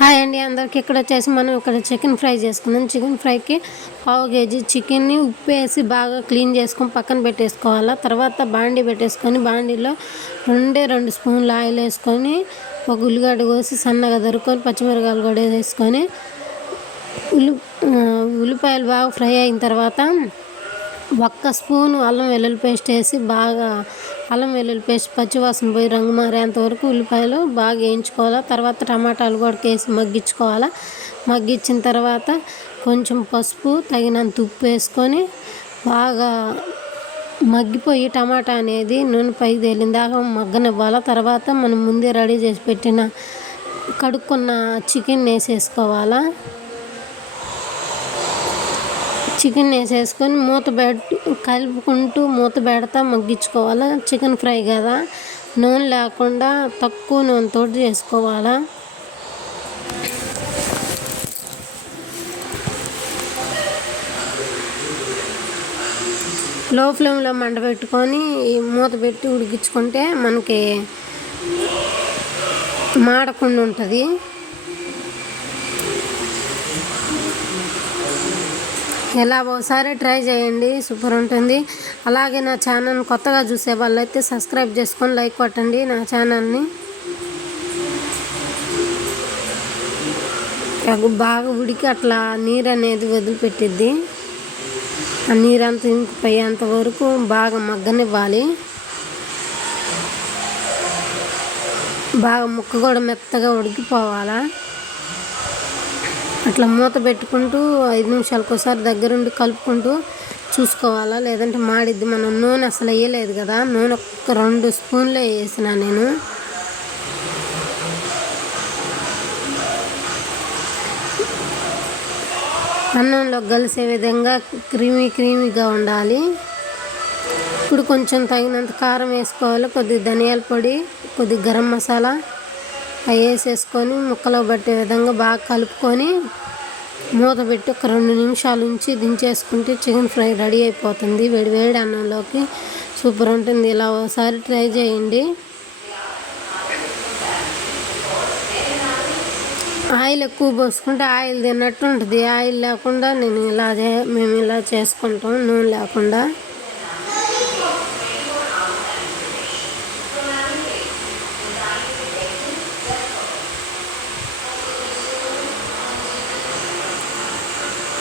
Hi అండి అందరికి. ఇక్కడ వచ్చేసి మనం ఇక్కడ చికెన్ ఫ్రై చేసుకుందాం. చికెన్ ఫ్రైకి పావు కేజీ చికెన్ని ఉప్పు వేసి బాగా క్లీన్ చేసుకొని పక్కన పెట్టేసుకోవాలా. తర్వాత బాండీ పెట్టేసుకొని బాండీలో 2 స్పూన్లు ఆయిల్ వేసుకొని ఒక ఉల్లిగడ్డ కోసి సన్నగా దొరుకుని పచ్చిమిరకాయలు కూడా వేసుకొని ఉల్లిపాయలు బాగా ఫ్రై అయిన తర్వాత 1 స్పూను అల్లం వెల్లుల్లి పేస్ట్ వేసి బాగా అల్లం వెల్లుల్లి పేస్ట్ పచ్చివాసన పోయి రంగు మారేంత వరకు ఉల్లిపాయలు బాగా వేయించుకోవాలి. తర్వాత టమాటాలు కూడా వేసి మగ్గించుకోవాలి. మగ్గించిన తర్వాత కొంచెం పసుపు తగినంత ఉప్పు వేసుకొని బాగా మగ్గిపోయి టమాటా అనేది నూనె పైకి తేలిన దాకా మగ్గనివ్వాలి. తర్వాత మనం ముందే రెడీ చేసి పెట్టిన కడుక్కున్న చికెన్ వేసేసుకోవాలా. చికెన్ వేసేసుకొని కలుపుకుంటూ మూత పెడతా మగ్గించుకోవాలా. చికెన్ ఫ్రై కదా, నూనె లేకుండా తక్కువ నూనెతో చేసుకోవాలా. లో ఫ్లేమ్లో మంట పెట్టుకొని మూత పెట్టి ఉడికించుకుంటే మనకి మాడకుండా ఉంటుంది. ఎలా ఒకసారి ట్రై చేయండి, సూపర్ ఉంటుంది. అలాగే నా ఛానల్ కొత్తగా చూసే వాళ్ళైతే సబ్స్క్రైబ్ చేసుకొని లైక్ కొట్టండి నా ఛానల్ని. బాగా ఉడికి అట్లా నీరు అనేది వదిలిపెట్టిద్ది. ఆ నీరంతా ఇంకిపోయేంత వరకు బాగా మగ్గనివ్వాలి. బాగా ముక్క కూడా మెత్తగా ఉడికిపోవాలా. అట్లా మూత పెట్టుకుంటూ 5 నిమిషాలకు ఒకసారి దగ్గరుండి కలుపుకుంటూ చూసుకోవాలా, లేదంటే మాడిద్ది. మనం నూనె అసలు వేయలేదు కదా, నూనె 2 స్పూన్లే వేసిన నేను. అన్నంలో కలిసే విధంగా క్రీమీగా ఉండాలి. ఇప్పుడు కొంచెం తగినంత కారం వేసుకోవాలి, కొద్దిగా ధనియాల పొడి, కొద్దిగా గరం మసాలా అవి వేసేసుకొని ముక్కలో పట్టే విధంగా బాగా కలుపుకొని మూత పెట్టి 2 నిమిషాలు ఉంచి దించేసుకుంటే చికెన్ ఫ్రై రెడీ అయిపోతుంది. వేడి అన్నంలోకి సూపర్ ఉంటుంది. ఇలా ఒకసారి ట్రై చేయండి. ఆయిల్ ఎక్కువ పోసుకుంటే ఆయిల్ తిన్నట్టు ఉంటుంది. ఆయిల్ లేకుండా మేము ఇలా చేసుకుంటాం, నూనె లేకుండా.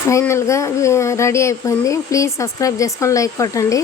ఫైనల్గా రెడీ అయిపోయింది. ప్లీజ్ సబ్స్క్రైబ్ చేసుకొని లైక్ కొట్టండి.